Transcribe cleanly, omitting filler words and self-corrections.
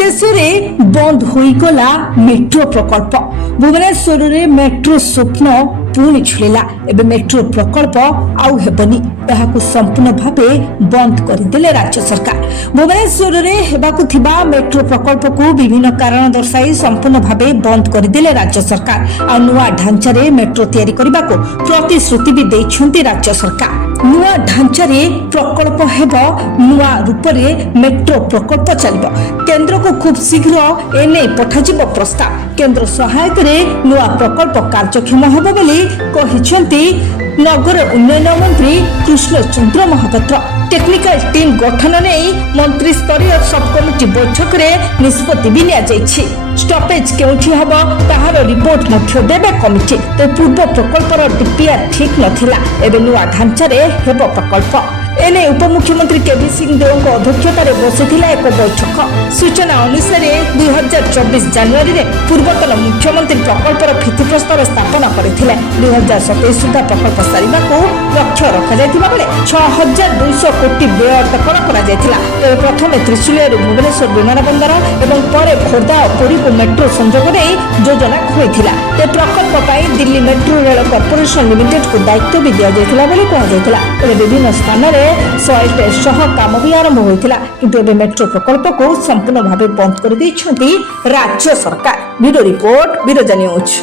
शेषे बंद होईगला मेट्रो प्रकल्प भुवनेश्वर में मेट्रो स्वप्न पुणी झुलिला एबे मेट्रो प्रकल्प आउ हेबनी ताहाकु संपूर्ण भावे बंद करदेले राज्य सरकार। भुवनेश्वर में हेबाकु थिबा मेट्रो प्रकल्प को विभिन्न कारण दर्शाई संपूर्ण भावे बंद करदेले राज्य सरकार। आ नुआ ढांचा रे मेट्रो तैयारी करबाकु प्रतिश्रुति भी दैछंती राज्य सरकार। नुआ ढांचा रे प्रकल्प हेब नुआ रूप रे मेट्रो प्रकल्प चलिबो। केंद्र को खूब शीघ्र एने पठाजिबो प्रस्ताव। केंद्र सहायक रे नुआ प्रकल्प कार्यक्षम हेबो बोली कहिसेंती नगर उन्नयन मंत्री कृष्ण चंद्र महापात्र। टेक्निकल टीम गठन नहीं मंत्री स्तरीय सब कमिटी बैठक रे निष्पत्ति भी लिया जायछि। स्टॉपेज केउठी हबो ताहार रिपोर्ट मध्य देबे कमिटी। तो पूर्व प्रकल्पर डीपीआर ठीक नथिला एबे नुआ ढांचा रे हेबो प्रकल्प। एने उपमुख्यमंत्री केबी सिंह देव अध्यक्षतार बसिथिला एक बैठक। सूचना अनुसार 2024 जनवरी में पूर्वतन मुख्यमंत्री प्रकल्पर भित्तिप्रस्तर स्थापन करथिले। 2027 सुधा प्रकल्प सारिबाकू लक्ष्य रखाଯାଇଥିବା बेले 6200 कोटी व्यय अटकल करा जायथिला। प्रथम त्रिशूलिया भुवनेश्वर विमान बंदर एवं परे खोर्धा और पुरी को मेट्रो संजोग नहीं योजना होइथिला। प्रकल्प पाई Delhi metro rail corporation limited को दायित्व भी दिया जायथिला बोली कहा जायथिला। विभिन्न स्थान रे 100 काम भी आरंभ होइथिला किंतु एबे मेट्रो प्रकल्प को संपूर्ण भावे बंद कर दैछंती राज्य सरकार। वीडियो रिपोर्ट बिरोजा न्यूज।